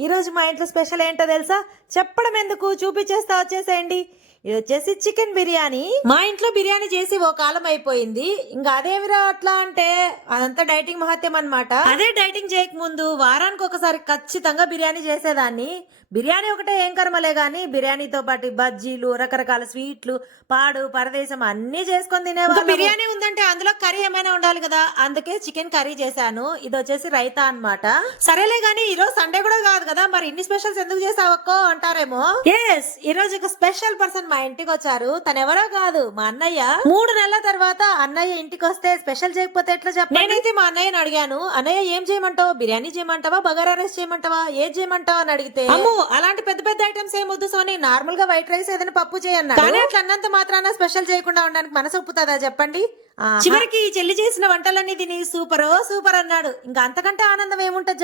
ఈ రోజు మా ఇంట్లో స్పెషల్ ఏంటో తెలుసా? చెప్పడం ఎందుకు, చూపించేస్తా, వచ్చేసేయండి. ఇది వచ్చేసి చికెన్ బిర్యానీ. మా ఇంట్లో బిర్యానీ చేసి ఓ కాలం అయిపోయింది. ఇంకా అదేమిరా అట్లా అంటే అదంతా డైటింగ్ మహత్యం అన్నమాట. అదే డైటింగ్ చేయక ముందు వారానికి ఒకసారి ఖచ్చితంగా బిర్యానీ చేసేదాన్ని. బిర్యానీ ఒకటే ఏం కర్మలే గాని బిర్యానీతో పాటు బజ్జీలు, రకరకాల స్వీట్లు, పాడు పరదేశం అన్ని చేసుకొని తినేవాళ్ళం. బిర్యానీ ఉందంటే అందులో కర్రీ ఏమైనా ఉండాలి కదా, అందుకే చికెన్ కర్రీ చేశాను. ఇది వచ్చేసి రైతా అన్నమాట. సరేలే గానీ ఈ రోజు సండే కూడా కాదు కదా, మరి ఇన్ని స్పెషల్స్ ఎందుకు చేసావక్కో అంటారేమో. ఎస్, ఈ రోజు ఒక స్పెషల్ పర్సన్ మా ఇంటికి వచ్చారు. తను ఎవరో కాదు, మా అన్నయ్య. 3 నెలల తర్వాత అన్నయ్య ఇంటికి వస్తే స్పెషల్ చేయకపోతే ఎట్లా చెప్పండి. నేనైతే మా అన్నయ్యని అడిగాను, అన్నయ్య ఏం చేయమంటావు, బిర్యానీ చేయమంటావా, బగారా రైస్ చేయమంటావా, ఏది చేయమంటావా అని అడిగితే, అమ్మో అలాంటి పెద్ద పెద్ద ఐటమ్స్ ఏం వద్దు సోని, నార్మల్ గా వైట్ రైస్ ఏదైనా పప్పు చేయన్నా. కానీ అట్లా అన్నంత మాత్రాన స్పెషల్ చేయకుండా ఉండడానికి మనసు ఒప్పుతుందా చెప్పండి. చివరికి చెల్లి చేసిన వంటలన్నీ తిని సూపర్ సూపర్ అన్నాడు. ఇంకా అంతకంటే ఆనందం ఏముంటది.